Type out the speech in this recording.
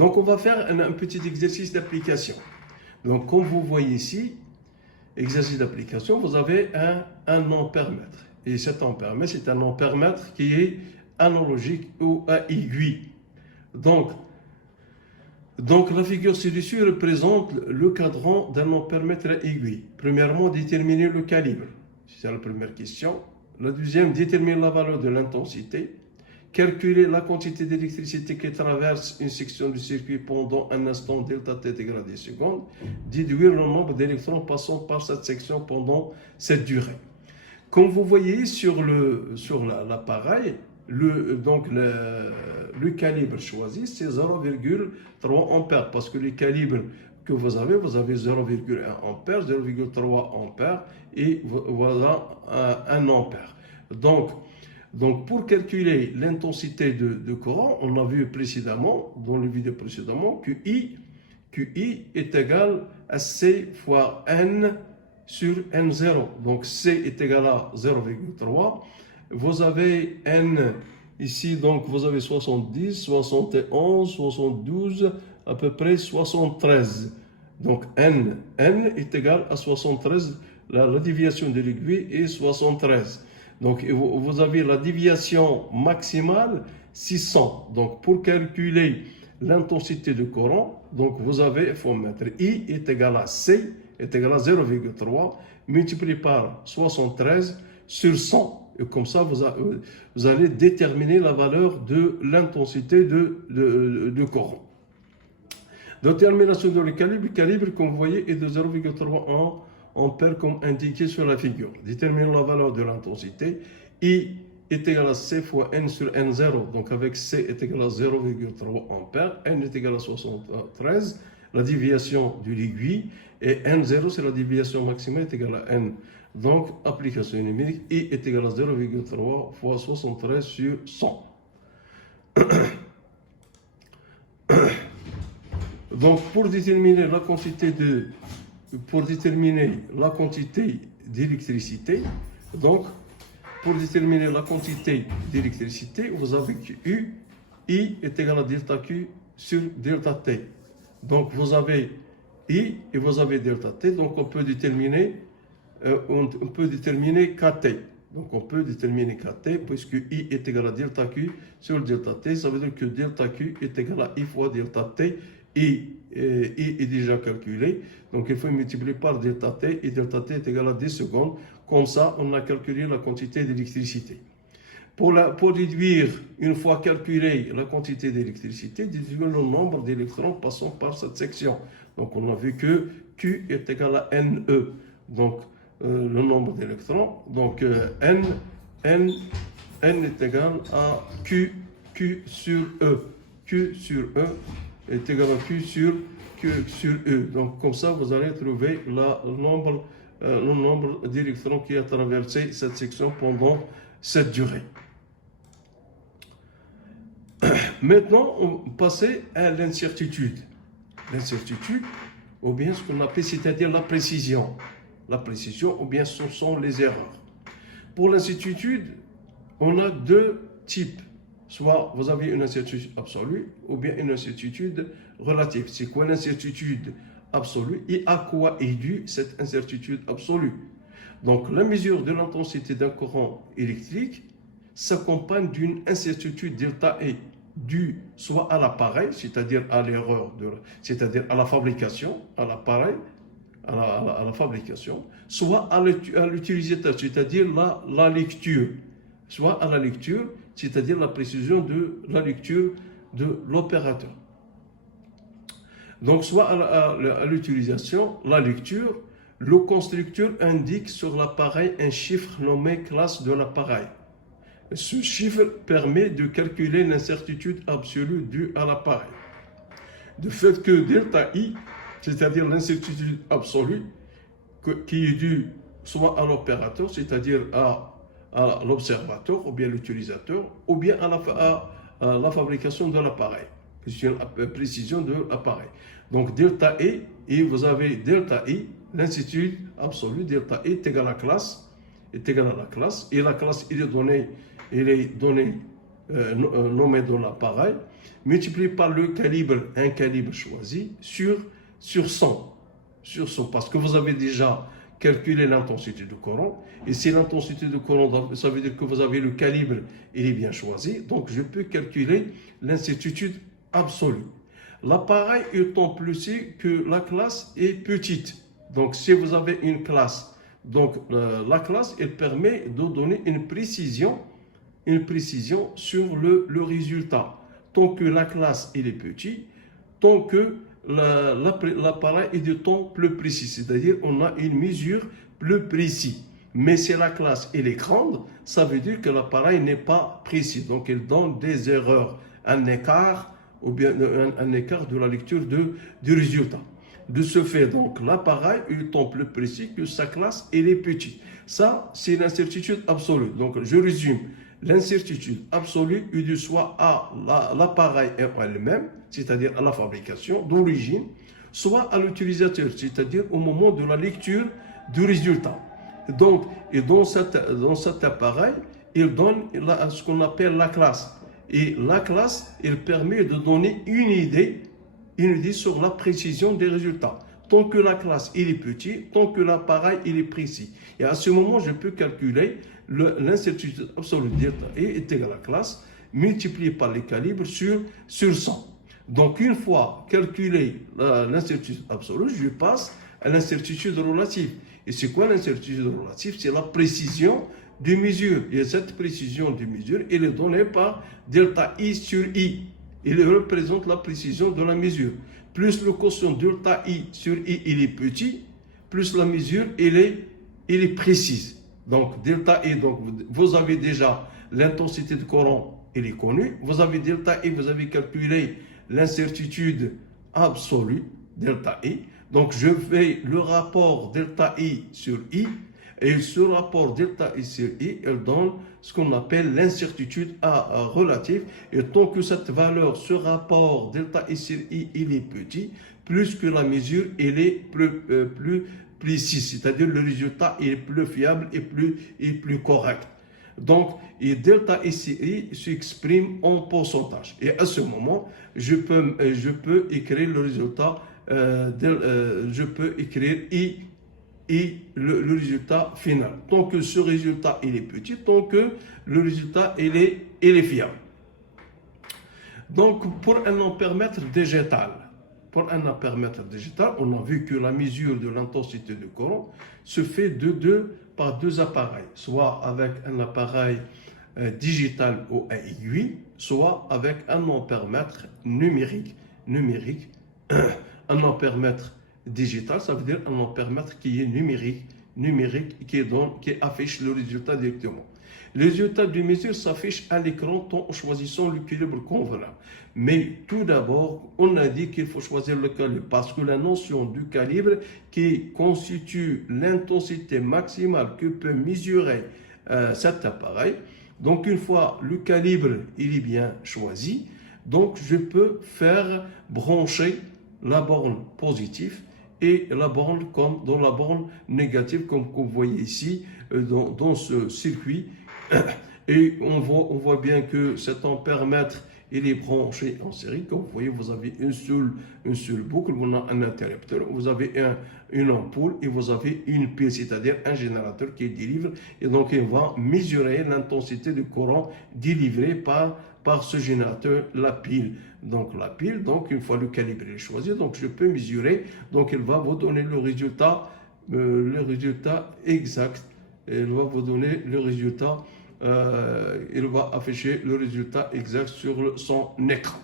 Donc, on va faire un petit exercice d'application. Donc, comme vous voyez ici, exercice d'application, vous avez un ampère-mètre. Et cet ampère-mètre, c'est un ampère-mètre qui est analogique ou à aiguille. Donc, la figure ci-dessus représente le cadran d'un ampère-mètre à aiguille. Premièrement, déterminer le calibre. C'est la première question. La deuxième, déterminer la valeur de l'intensité. Calculer la quantité d'électricité qui traverse une section du circuit pendant un instant delta t égale à 10 secondes. Déduire le nombre d'électrons passant par cette section pendant cette durée. Comme vous voyez sur l'appareil, le calibre choisi, c'est 0,3 ampères, parce que les calibres que vous avez 0,1 ampère, 0,3 ampère et voilà 1 ampère. Donc, pour calculer l'intensité de courant, on a vu précédemment, dans le vidéo précédemment, que QI est égal à C fois N sur N0. Donc, C est égal à 0,3. Vous avez N ici, donc vous avez 70, 71, 72, à peu près 73. Donc, N est égal à 73. La déviation de l'aiguille est 73. Donc, vous avez la déviation maximale 600. Donc, pour calculer l'intensité du courant, donc il faut mettre I est égal à C est égal à 0,3 multiplié par 73 sur 100. Et comme ça, vous allez déterminer la valeur de l'intensité du courant. Détermination du calibre. Le calibre, comme vous voyez, est de 0,3 ampères comme indiqué sur la figure. Déterminons la valeur de l'intensité. I est égal à C fois N sur N0. Donc avec C est égal à 0,3 ampères. N est égal à 73. La déviation de l'aiguille. Et N0, c'est la déviation maximale, est égale à N. Donc, application numérique, I est égal à 0,3 fois 73 sur 100. Donc, pour déterminer la quantité d'électricité, vous avez que I est égal à delta Q sur delta T. Donc, vous avez I et vous avez delta T. Donc, on peut déterminer KT. Donc, on peut déterminer KT puisque I est égal à delta Q sur delta T. Ça veut dire que delta Q est égal à I fois delta T. I est déjà calculé. Donc, il faut multiplier par delta T et delta T est égal à 10 secondes. Comme ça, on a calculé la quantité d'électricité. Pour déduire, une fois calculé la quantité d'électricité, déduire le nombre d'électrons passant par cette section. Donc, on a vu que Q est égal à NE. Donc, le nombre d'électrons. Donc, N est égal à Q sur E. Q sur E est égal à Q sur E. Donc, comme ça, vous allez trouver le nombre d'électrons qui a traversé cette section pendant cette durée. Maintenant, on passe à l'incertitude. L'incertitude, ou bien ce qu'on appelle, c'est-à-dire la précision. La précision, ou bien ce sont les erreurs. Pour l'incertitude, on a deux types. Soit vous avez une incertitude absolue, ou bien une incertitude relative. C'est quoi l'incertitude absolue et à quoi est due cette incertitude absolue? Donc, la mesure de l'intensité d'un courant électrique s'accompagne d'une incertitude delta E due soit à l'appareil, c'est-à-dire à l'erreur, c'est-à-dire à la fabrication, à l'appareil, à la fabrication, soit à l'utilisateur, c'est-à-dire la lecture, soit à la lecture, c'est-à-dire la précision de la lecture de l'opérateur. Donc, soit à l'utilisation, la lecture, le constructeur indique sur l'appareil un chiffre nommé classe de l'appareil. Ce chiffre permet de calculer l'incertitude absolue due à l'appareil. De fait que delta I, c'est-à-dire l'incertitude absolue, qui est due soit à l'opérateur, c'est-à-dire à l'observateur, ou bien l'utilisateur, ou bien à la fabrication de l'appareil, précision de l'appareil. Donc delta E, et vous avez delta I, l'incertitude absolue, delta E est égal à la classe, et la classe, il est donné nommé dans l'appareil, multiplié par le calibre, un calibre choisi, sur 100. Parce que vous avez déjà calculé l'intensité du courant. Et si l'intensité du courant, ça veut dire que vous avez le calibre, il est bien choisi. Donc, je peux calculer l'incertitude absolue. L'appareil étant plus petit que la classe est petite. Donc, si vous avez une classe, donc la classe, elle permet de donner une précision sur le résultat. Tant que la classe elle est petite, tant que l'appareil est de temps plus précis, c'est-à-dire on a une mesure plus précise. Mais si la classe elle est grande, ça veut dire que l'appareil n'est pas précis. Donc il donne des erreurs, un écart, ou bien un écart de la lecture du résultat. De ce fait, donc, l'appareil étant plus précis que sa classe, elle est petite. Ça, c'est l'incertitude absolue. Donc, je résume. L'incertitude absolue est due soit à l'appareil elle-même, c'est-à-dire à la fabrication d'origine, soit à l'utilisateur, c'est-à-dire au moment de la lecture du résultat. Donc, et dans cet appareil, il donne ce qu'on appelle la classe. Et la classe, elle permet de donner une idée sur la précision des résultats. Tant que la classe il est petite, tant que l'appareil il est précis. Et à ce moment, je peux calculer l'incertitude absolue delta E est égal à la classe multiplié par les calibres sur 100. Donc une fois calculé l'incertitude absolue, je passe à l'incertitude relative. Et c'est quoi l'incertitude relative? C'est la précision des mesures. Et cette précision des mesures, elle est donnée par delta I sur I. Il représente la précision de la mesure. Plus le quotient delta I sur I, il est petit, plus la mesure, elle est précise. Donc, delta I, donc, vous avez déjà l'intensité de courant, elle est connue. Vous avez delta I, vous avez calculé l'incertitude absolue, delta I. Donc, je fais le rapport delta I sur I. Et ce rapport delta I sur I, elle donne ce qu'on appelle l'incertitude relative. Et tant que cette valeur, ce rapport delta I sur I, il est petit, plus que la mesure, elle est plus précise. C'est-à-dire le résultat est plus fiable et plus correct. Donc, et delta I sur I s'exprime en pourcentage. Et à ce moment, je peux écrire le résultat, je peux écrire I et le résultat final. Tant que ce résultat il est petit, tant que le résultat il est fiable. Donc pour un ampèremètre digital, on a vu que la mesure de l'intensité du courant se fait par deux appareils, soit avec un appareil digital ou à aiguille, soit avec un ampèremètre numérique. Un ampèremètre digital, ça veut dire un ampèremètre qui est numérique qui affiche le résultat directement. Le résultat d'une mesure s'affiche à l'écran en choisissant l'équilibre convenable. Mais tout d'abord, on a dit qu'il faut choisir le calibre parce que la notion du calibre qui constitue l'intensité maximale que peut mesurer cet appareil. Donc une fois le calibre il est bien choisi, donc je peux faire brancher la borne positive et la borne comme dans la borne négative comme vous voyez ici dans ce circuit. Et on voit bien que cet ampèremètre il est branché en série. Comme vous voyez, vous avez une seule boucle, vous avez un interrupteur, vous avez une ampoule et vous avez une pile, c'est-à-dire un générateur qui délivre. Et donc, il va mesurer l'intensité du courant délivré par ce générateur, la pile. Donc, la pile, donc, une fois le calibre est choisi, donc je peux mesurer. Donc, il va vous donner le résultat exact. Il va vous donner le résultat. Il va afficher le résultat exact sur son écran.